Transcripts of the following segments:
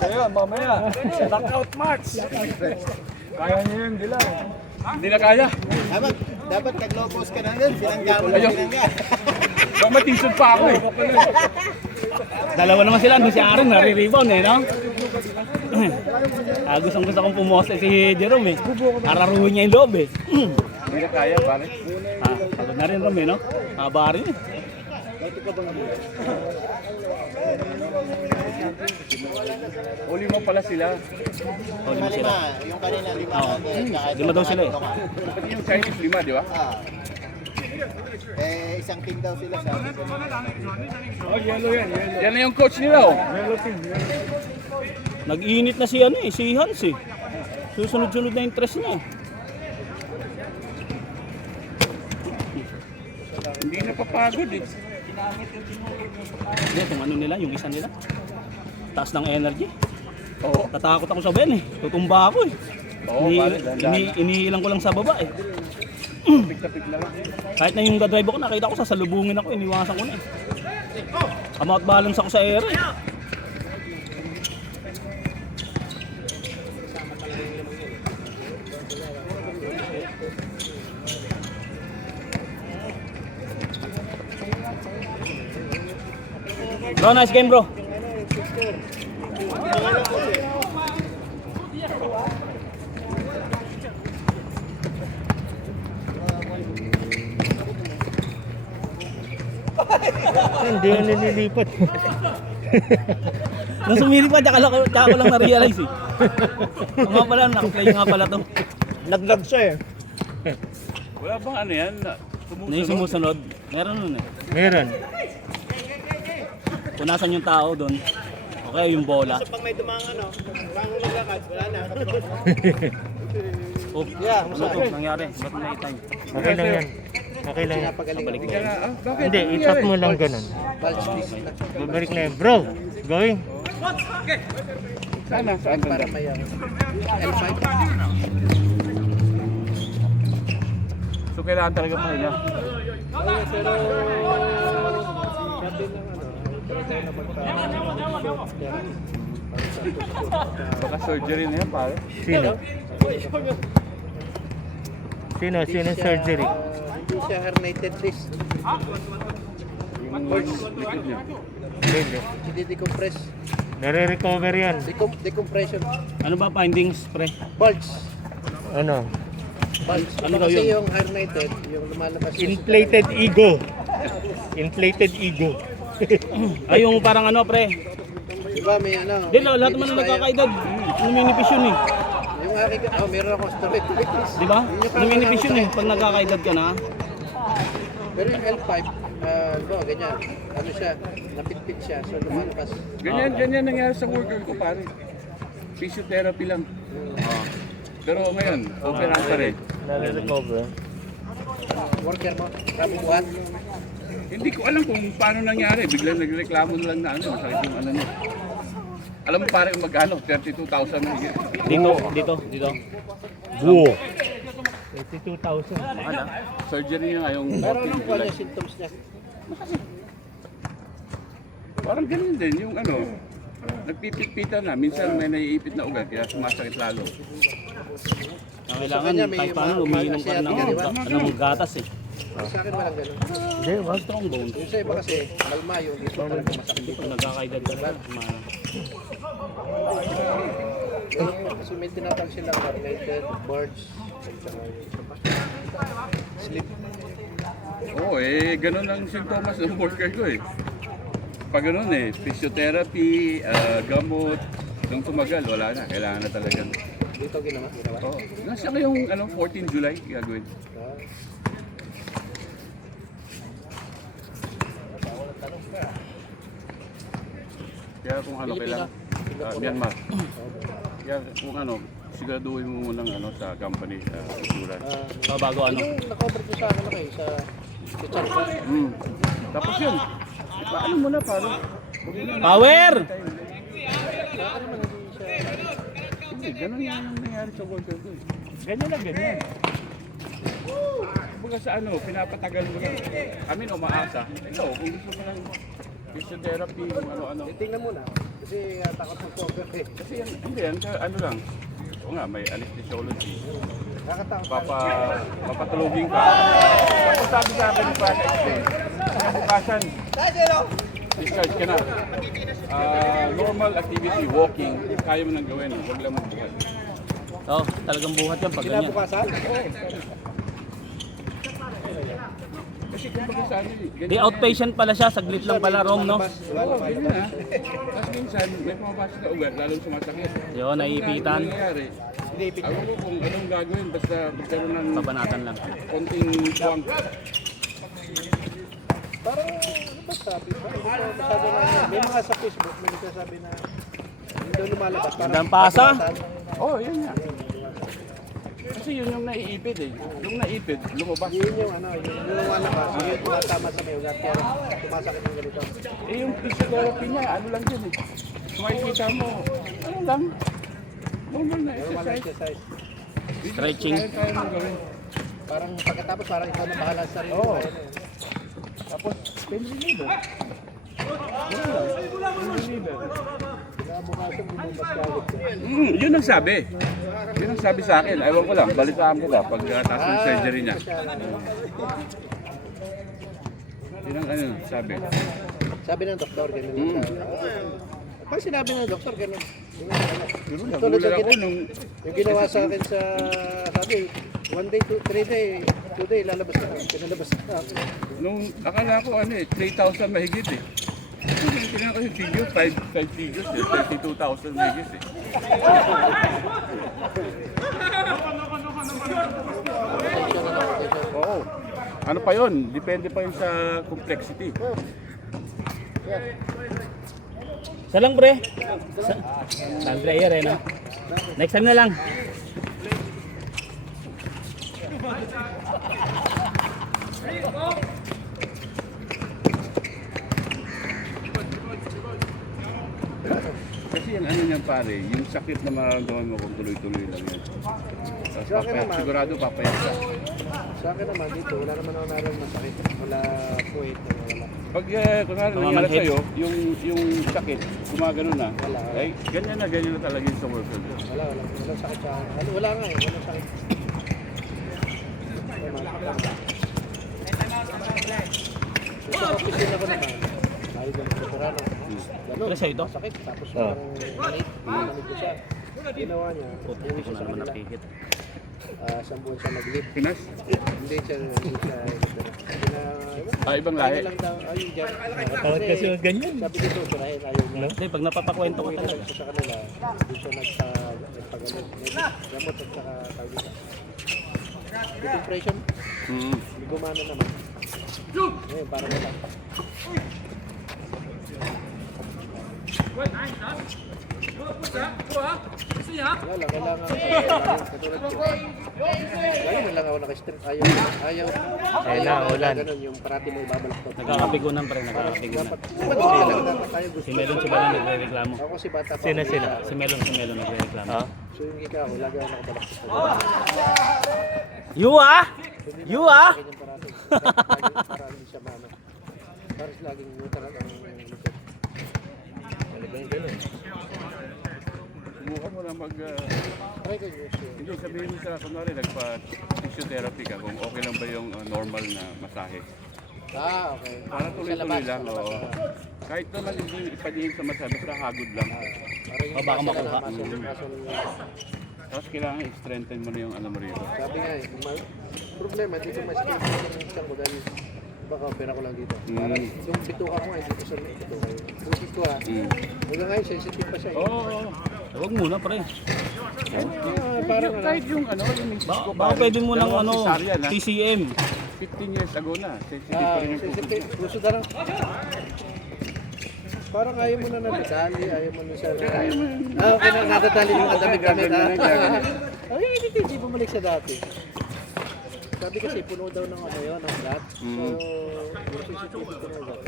Kaya mamaya, knockout match. Kaya niya yung dilaw. Hindi na kaya. Dapat nag-low-post ka na nun, sinangga mo na sinangga. Baka matisod pa ako eh. Dalawa naman sila, doon si Aaron, nare-rebound eh, no? Gusto kong pumose si Jerome eh. Araruhin niya yung loob eh. Hindi na kaya, pare. Pagod na rin Rome, no? Haba rin eh. Uli mo pala sila. Lima, yung kanina lima. Lima daw sila eh. Pati yung Chinese 5, di ba? Isang team daw sila sabi ko. Oh, yellow yan. Yan na yung coach nila oh. Nag-iinit na si si Hans eh. Susunod-sunod na yung tres niya eh. Hindi na papagod eh. Hindi, kung ano nila, yung isa nila. Taas ng energy. Oo. Tatakot ako sa Ben eh. Tutumba ako eh. Oo, pare. Iniilang ko lang sa baba eh. Tapik-tapik lang. Kahit na yung drive ko, nakita ko sasalubungin ako, iniwasan ko na eh. Come out balance ako sa air eh. Bro, nice game bro. Hindi na nililipat. Nung sumilip pa, tsaka ko lang na-realize eh. Ang nga pala, nakaplay nga pala to. Naglag siya eh. Wala bang ano yan? Na yung sumusunod, meron nun eh. Meron. Kung nasan yung tao doon, okay yung bola. Pag may dumang bang naglakad, wala na. Oh, Yeah, ano to? Nangyari? Ba't na time? Okay lang yan. Okay lang yan. Pabalik Hindi ka na, bakit? Hindi, itap mo lang ganun. Babalik na yan. Bro, going. Sana, saan banda? L5. So kailangan talaga pahinga. Pero Baka surgery na yan, pare. Sino? Sino surgery? hindi siya herniated disc. Yung likod niya. Hindi. Hindi decompress. Nare-recover yan. Decompression. Ano ba findings, pre? Bulge. Ano? Bulge. Ano daw Kasi yun? yung herniated, yung lumalabas sa Inflated ego. Inflated ego. Ay, yung parang ano, pre? Diba may Hindi, lahat naman na nagkakaedad. Numinipis yun eh. Yung aking, meron akong osteoarthritis. Di ba? Numinipis yun eh, pag nagkakaedad ka na. Pero yung L5, ganyan. Ano siya, napitpit siya, so lumalabas. Ganyan nangyari sa worker ko, pare. Physiotherapy lang. Pero ngayon, okay lang pa rin. Nare-recover. Worker mo, sabi buhat. Hindi ko alam kung paano nangyari. Biglang nagreklamo na lang na masakit yung ano niya. Alam mo pare magkano? 32,000 na higit. Dito. Buo. 82,000. Mahal ah. Surgery niya ngayong Pero 14 anong July. yung symptoms niya? Parang ganun din yung nagpipit-pitan na. Minsan may naiipit na ugat kaya sumasakit lalo. Kailangan kanya may kahit paano umiinom ka ng gatas eh. Sa akin walang ganun. Hindi, wag. Strong bone. Yung sa iba kasi, malma yung dito talaga masakit. Pag nagkakaedad ka na, Kasi may tinatawag silang herniated, birds, sleep. Oo ganun ang sintomas ng worker ko eh. Pag ganun physiotherapy, gamot, nung tumagal, wala na. Kailangan na talaga. Dito ginawa. Oo. Nasa yung 14 July gagawin. Kaya kung kailangan, Myanmar. Kaya kung siguraduhin mo muna sa company, insurance. bago ano. Yung na-cover ko sa akin sa chat ko. Tapos yun, paano mo na pare? Power! Hindi, ganun yan ang nangyari sa worker ko eh. Ganyan lang, ganyan. Kumbaga sa ano, pinapatagal mo lang. Kami umaasa. Ikaw, kung gusto mo lang physiotherapy, ano-ano. Tingnan muna. Kasi takot mag-cover eh. Kasi yan, hindi yan, ano lang. Oo nga, may anesthesiology. Nakakatakot. Papatulogin ka. Tapos sabi sa akin, bukasan, discharge ka na. Normal activity, walking, kaya mo nang gawin, huwag lang magbuhat. Oo, talagang buhat yan pag ganyan. Kinabukasan? Kasi kung bakit sa ano, Di outpatient pala siya, saglit lang pala Rom, no? Oo, ganyan na. Tapos minsan, may pumapasok na ugat, lalong sumasakit. Yun, naiipitan. Ano nangyayari? Ako ko kung anong gagawin, basta magkaroon ng Pabanatan lang. konting buwang. Parang ano ba sabi ba? Hindi ko masyado lang. May mga sa Facebook, may nagsasabi na hindi daw lumalabas. Gandang pasa. Oo, yun nga. Kasi yun yung naiipid eh. Yung naipid, lumabas. Yun yung ano, yung lumalabas. Yung tumatama sa may ugat. Kaya tumasakit ng ganito. Eh yung physiotherapy niya, ano lang yun eh. Kung makikita mo, ano lang, normal na Normal exercise. exercise. Stretching. Kaya mong gawin. Parang pagkatapos, parang ikaw na bahala sa sarili. Oo. Kaya na yun. Tapos, pain reliever. Pain reliever. Kinabukasan, bumabas ka agad. Yun ang sabi. Yun ang sabi sa akin. Ewan ko lang, balitaan ko lang pag taas ng surgery niya. Yun ang ano, sabi. Sabi ng doktor, ganun yung sabi. Pag sinabi ng doktor, ganun. Pero Tulad nagulat ng ako nung yung ginawa sa akin sa, sabi, 1 day, 3 day, 2 day, lalabas na. Pinalabas na. akala ko ano eh, 3,000 mahigit eh. Tingnan ko yung figure, 5 figures eh, 32,000 mahigit eh. Attention na lang, attention. Oo. Ano pa yun? Depende pa yun sa complexity. Isa lang, pre. Saan player eh, no? Next time na lang. Kasi yung ano niyan pare, yung sakit na mararamdaman mo kung tuloy-tuloy lang yan. Tapos Sa akin naman. sigurado papayat ka. Sa akin naman dito, wala naman ako naroon masakit. Wala puwit, wala. Pag kunwari nangyari Tumamanhid. sa'yo, yung sakit, gumagano na, Wala. ay ganyan na talaga yung sa worker. Wala, walang sakit sa akin. Wala nga eh, walang sakit. Sa opisina ko naman, ayaw ganun sa Torano. Ganun, Ano siya ito? masakit. Tapos parang manit ko siya. Ginawa niya, Puti uwi ko siya na sa naman kanila. napihit. Isang buwan siya nag-leave. Pinas? Hindi siya, Ibang lahi. lang daw, ayun dyan. Tawad kasi yung ganyan. Sabi dito, surahin, ayaw niya. Hindi, pag napapakwento ko Uwi na talaga. lang siya sa kanila, doon siya nagpagalit. Gamot at saka tawag dito. Depression, gumana naman. Ngayon, parang wala. Wala lang, kailangan katulad ko. Lalo na lang ako naka-strip. Ayaw na, ulan. ganun, yung parati mo ibabalik to. Nagkakapigunan pa rin, nagkakapigunan. Dapat, talaga tayo gusto. Si Melon, si Melon nagre-reklamo. Ako si bata pa. Sino? Si Melon nagre-reklamo. Ha? So yung ikaw, lagi ako nakabalak sa You ah! You ah! ganyan parati. Para hindi siya mana. Para laging neutral ang likod. Talagang ganun. Subukan mo na Try ko yung issue. hindi, sabihin mo sa kunwari, nagpa-physiotherapy ka kung okay lang ba yung normal na masahe. Okay. Para Sa tuloy-tuloy labas, lang, sa labas, oo. Kahit naman hindi ipadihim sa masahe, basta hagod lang. Para yung O, baka muscle makuha. na, muscle. Tapos kailangan i-strengthen mo na yung ano mo rito. Sabi nga eh, problema dito mas strengthen yung isang mo dahil baka opera ko lang dito. Para yung bituka ko nga, dito sa bituka yun. Busis ko ha. Hanggang ngayon, sensitive pa siya. Oo. Huwag muna, pre. Parang Kahit yung ano, yung misis ko Baka pwede mo ng dalawang ano, cesarean, ah. TCM. 15 years ago na, sensitive pa rin yung puso. sensitive. Gusto na lang. Parang ayaw mo na nadadali, ayaw mo na siya. Okay na, nadadali mo ang damit-damit. Ay, hindi bumalik sa dati. Sabi kasi puno daw ng ano yun, ng flat. So, yung sensitivity ko na dati.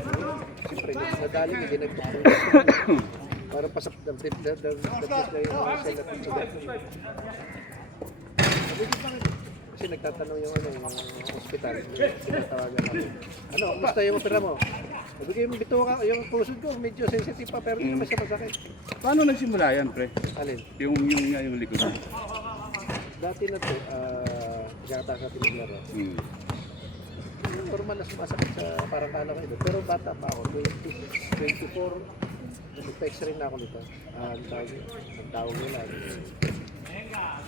Siyempre, nadali, hindi nagpapulong. Parang pasap ng tip na yung cell na pinsugat. kasi nagtatanong yung yung hospital. Tinatawagan ako. Ano, kumusta yung opera mo? Sabi ko yung bituka ka, yung pusod ko medyo sensitive pa pero hindi naman siya masakit. Paano nagsimula yan, pre? Alin? Yung likod. Dati na to, gata sa tiniglaro. Hmm. Normal na sumasakit sa parang kala ko ito. Pero bata pa ako, 24, nag-x-ray na ako nito. Ang tawag nila.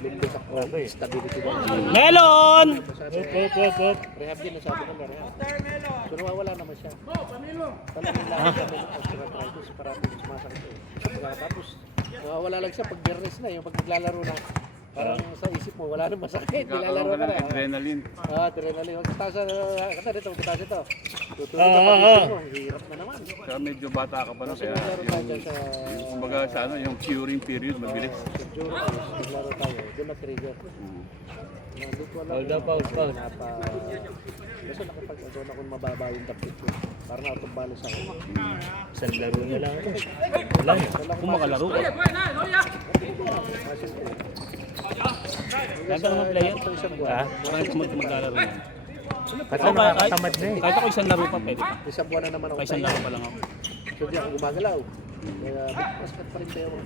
Limbitak ko, stability ba? Melon! Rehab din, nasabi ko na rehab. So nawawala naman siya. Talagang lang kami ng osteoarthritis, parating sumasakit eh. Tapos nawawala lang siya pag biyernes na, yung pag naglalaro na. Parang sa isip mo, wala nang masakit, nilalaro ka na. Adrenaline. Adrenaline. Huwag taas kata dito, huwag taas ito. Tutulog na pag-isip mo, hirap na naman. Kaya medyo bata ka pa na, Kasi kaya naglaro tayo dyan sa... kumbaga sa ano, yung curing period, mabilis. Sa Juro, naglaro tayo, doon na-trigger. Nandito wala. Hold up, pause. Kasi nakapag-doon ako mababa yung dapit ko. Parang out-of-balance ako. Isang laro na lang. Wala na. Kung makalaro ka. Ganda naman player. Ah? Parang maglalaro yan. Kasi Oh, nakakatamad na eh. Kahit ako isang laro pa, pwede pa. Isang buwan na naman ako Kahit isang laro pa lang ako. So di ako gumagalaw. Kaya basket pa rin tayo ako.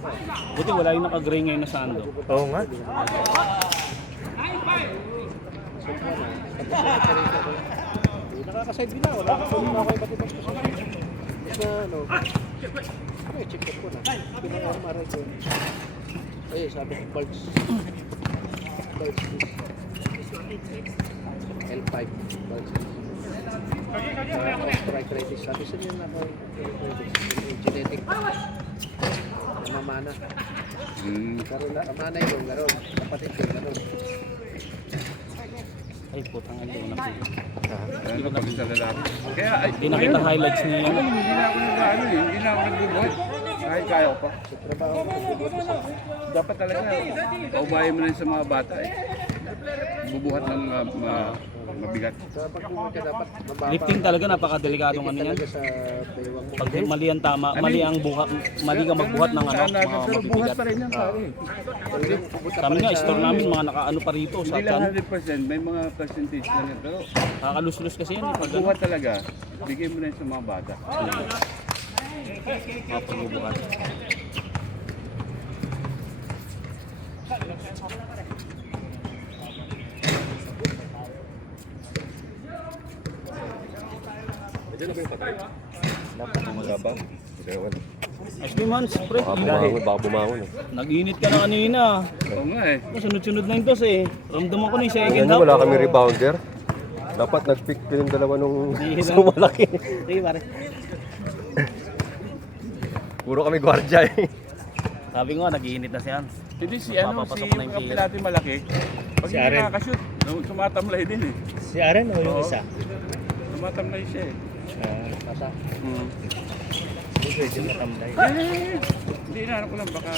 Buti wala yung naka-gray ngayon na sando. Oo nga. Isang buwan na. Tapos pa rin ako. Nakaka-side din na. Wala ka tulong na ako iba't ibang position. Tapos na ano. Okay, check up ko na. Pinaka-maray ko. Ay, sabi ko, Bulge. L5. Bulge. Osteoarthritis. Sabi sa niya na ako, genetic. Mamana. Pero mamana yun, gano'n. Kapatid yun, gano'n. Ay, putang ang doon na. Ano pag sa lalaki. Kaya, ay, Hindi nakita highlights niya yan. hindi na ako nag-ano eh, hindi na ako nagbubuhat. Kahit kaya ko pa. Sa trabaho ko, nagbubuhat ko sa Dapat talaga, kaubayan mo na yun sa mga bata eh. Bubuhat ng mabigat. Sa pagbubuhat ka dapat mababa. Lifting talaga napakadelikadong ano yan. Talaga sa baywang mo. Pag mali ang tama, mali ang mali ka magbuhat ng ano, mga Pero buhat mabibigat. pa rin yan pare. Kami nga, store namin, mga nakaano pa rito sa Hindi lang chan. 100%, may mga percentage lang yan. Pero Kakalus-lus kasi yan. Pag ano, buhat talaga, bigay mo na yun sa mga bata. mga pagbubuhat. SB Mans, pre. Baka bumangon eh. Nag-init ka na kanina. Oo nga eh. Sunod-sunod na yung toss eh. Ramdaman ko na yung second half. Wala kami rebounder. Dapat nag-pick ko yung dalawa nung so malaki. Sige pare. Puro kami gwardiya eh. Sabi ko nga, nag-iinit na si Hans. Hindi si ano, si Papapasok na yung yung pila. natin malaki. Pag Si hindi Aren. nakakashoot, tumatamlay din eh. Si Aren o yung isa? Tumatamlay siya eh. Basta. Hindi pwede matamlay. Hindi na, ano ko lang, baka...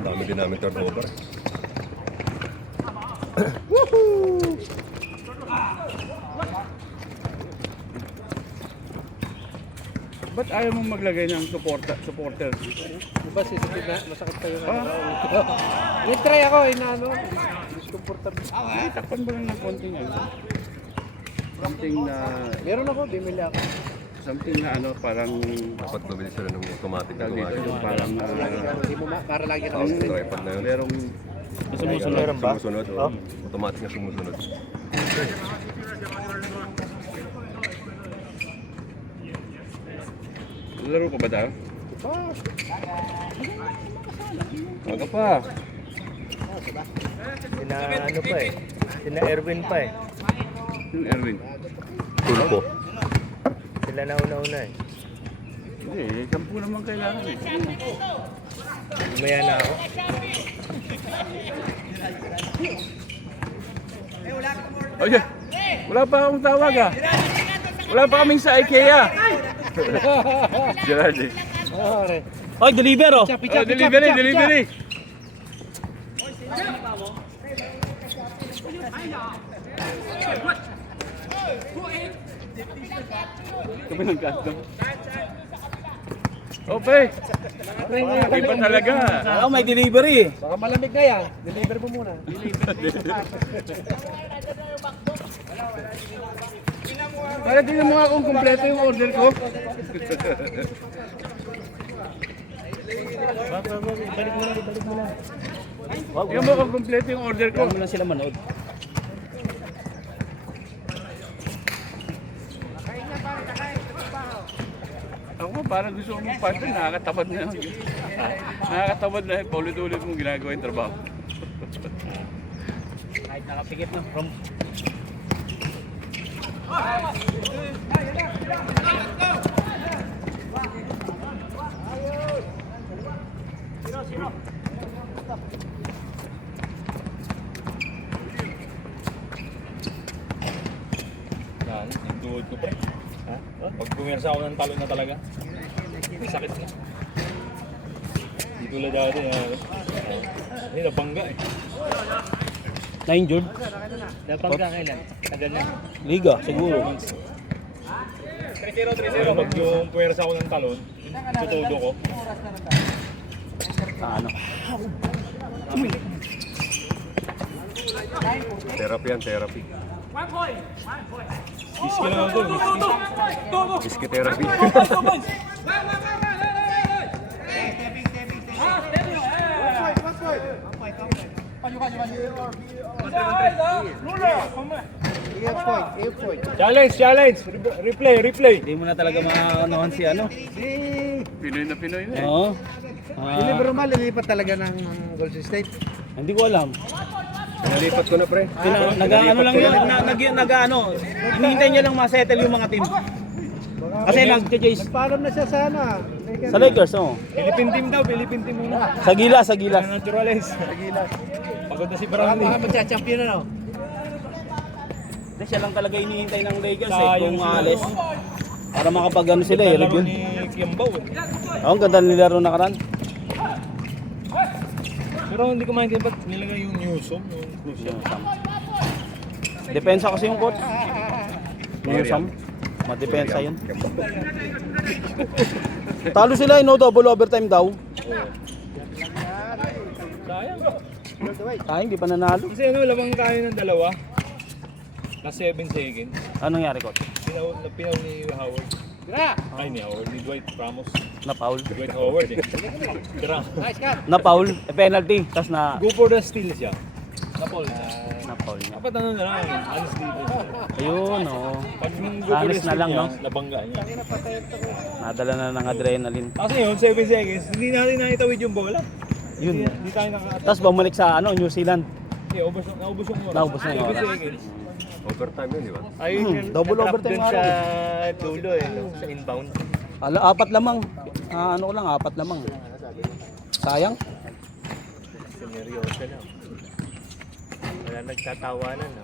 Ang dami din namin turnover. Ba't ayaw mong maglagay ng supporter? Diba sensitive na, masakit pa yung ano. Nitry ako, inaano. Discomfortable. Takpan mo lang ng konting ano. Something na... Meron ako, bimili ako. Something na ano, parang... Dapat mabili sila ng automatic na Tawag dito, gumagano. yung parang... Hindi mo para lagi na Tapos straight. tripod na yun. merong... Sumusunod. Meron ba? Sumusunod. Oh. Automatic na sumusunod. Laro ka ba daw? Pa, Maga pa. Sina ano pa eh. Sina Erwin pa eh. Yung Erwin. Tulpo. Sila nauna-una eh. Hindi, 10 naman kailangan eh. Umaya na ako. Oye, wala pa akong tawag ah. Wala pa kaming sa IKEA. Gerard eh. pare. Oy, deliver oh! Oh, delivery. Kami ng kanto. Okay. Iba talaga. May delivery. Baka malamig na yan. Deliver mo muna. Kaya tingnan mo nga kung kumpleto yung order ko. Tingnan mo kung kumpleto yung order ko. Kaya mo lang sila manood. Ako parang gusto mo partner, nakakatamad na yun. Nakakatamad na yun, paulit-ulit mong ginagawa yung trabaho. Kahit nakapikit na. From Yan, yung tuhod ko pre. Ha? Pag pumirsa ako ng talon na talaga, may sakit na. Di tulad dati, nabangga eh. na-injured. Dapat ka kailan? Tagal na. Liga, siguro. Pero pag yung pumirsa ako ng talon, tutudo ko. Ano? Therapy yan, therapy. Iski lang ako doon. Whiskey therapy. Challenge! Replay! Hindi mo na talaga maanohan si ano. Pinoy na Pinoy na eh. Oo. Deliver mo, lilipat talaga ng Golden State. Hindi ko alam. Nalipat ko na pre. Nag-ano lang yun, nag-ano. Hinihintay niya lang ma-settle yung mga team. Kasi nag-chase Nagpaalam na siya sana. sa Lakers, oh. Philippine team daw, Philippine team muna. Sa gilas, sa gilas. Naturales. Pagod na si Baka Brownlee. magcha-champion na, no? Hindi, siya lang talaga hinihintay ng Lakers eh, Sayang kung sila. alis. Para makapag-ano sila eh, Laro review. ni Kiambaw eh. Oh, ang ganda nilaro nakaraan. Pero hindi ko maintindihan ba't nilagay yung Newsom, yung crucial. Depensa kasi yung coach. Newsom. Madepensa yun. Talo sila, no? Double overtime daw. Sayang. Ay, hindi pa nanalo. Kasi ano, lamang tayo ng dalawa. Na 7 seconds. Anong nangyari, coach? Pinaw ni Howard. Ay, ni Howard. Ni Dwight Ramos. Na-foul. Dwight Howard eh. Tira. Na-foul. Penalty. Tapos Go for the steal siya. Na-foul siya. na-foul niya. Dapat ano na lang, honestly. Ayun, oh. Pag yung go for the Honest na steal lang, niya, no? nabangga niya. Nadala na ng adrenaline. Kasi yun, 7 seconds, hindi natin nakitawid yung bola. Yun. Hindi tayo naka-attack. Tapos bumalik sa ano, New Zealand. Okay, naubos yung oras. Naubos na yung 7 oras. seconds. Overtime yun, di ba? Ayun yung double natrap overtime dun nga sa rin. dulo eh, no? Sa inbound. Apat lamang. Ano ko lang, 4 lamang. Sayang. Seryoso na. Wala nagtatawanan, no?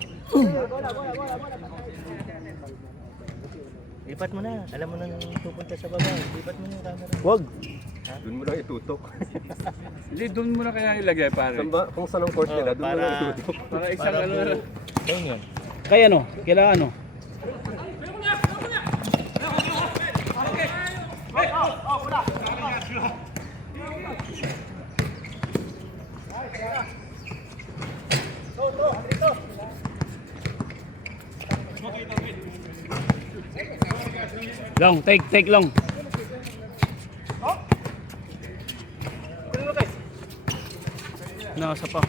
Lipat mo na. Alam mo nang pupunta sa baba. Lipat mo na yung camera. Wag. Doon mo lang itutok. Hindi, doon mo na kaya ilagay pare. Kung saan ang court nila, doon mo lang para- itutok. Para isang ano na lang. Ayun yun. Kaya ano? Kailangan ano? Long, take long. Nasa pa.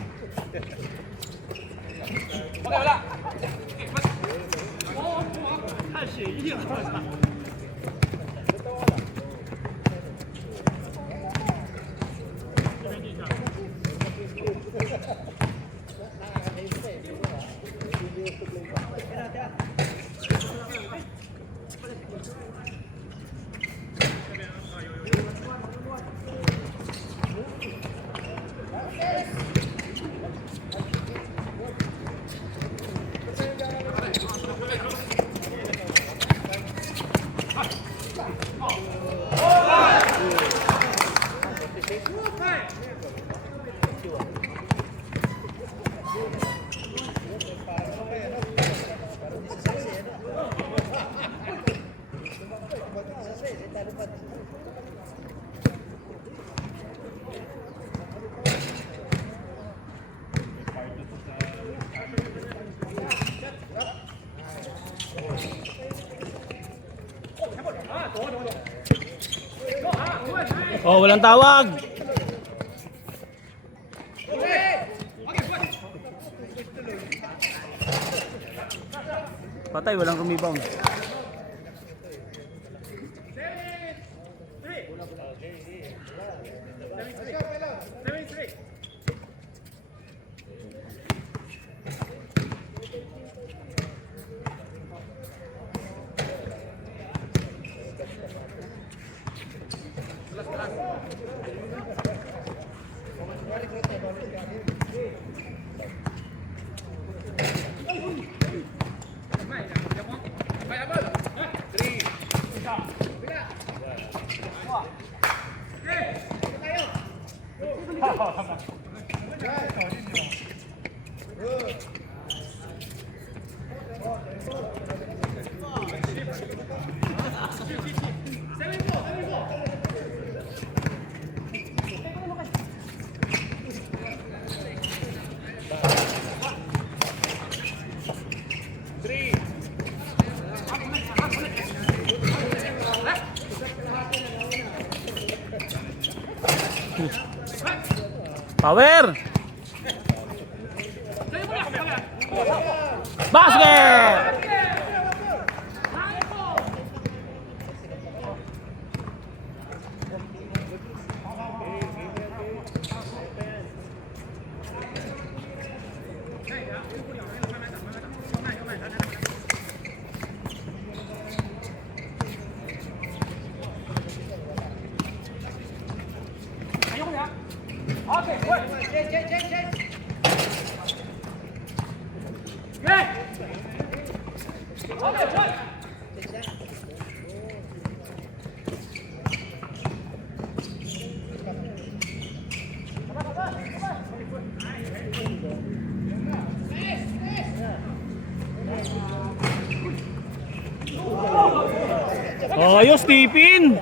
Oh, walang tawag. Patay, walang rebound. Power! Basket! Ayos, tipin!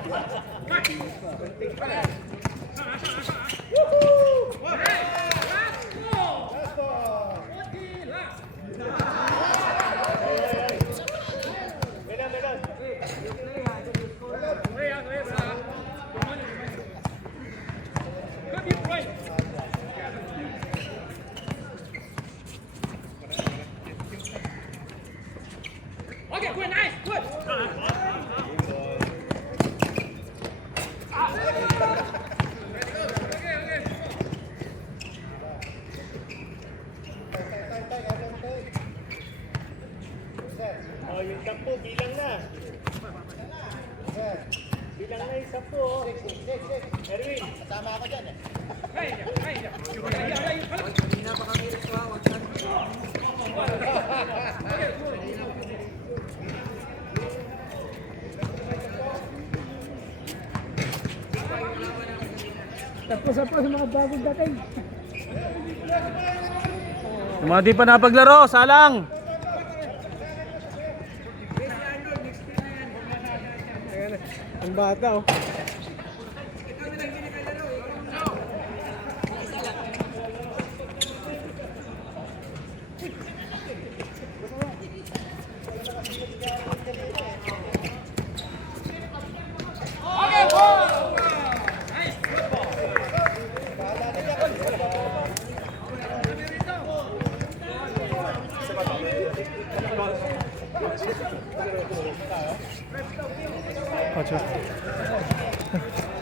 Yung mga di pa napaglaro, salang! Ang bata oh. Ocho.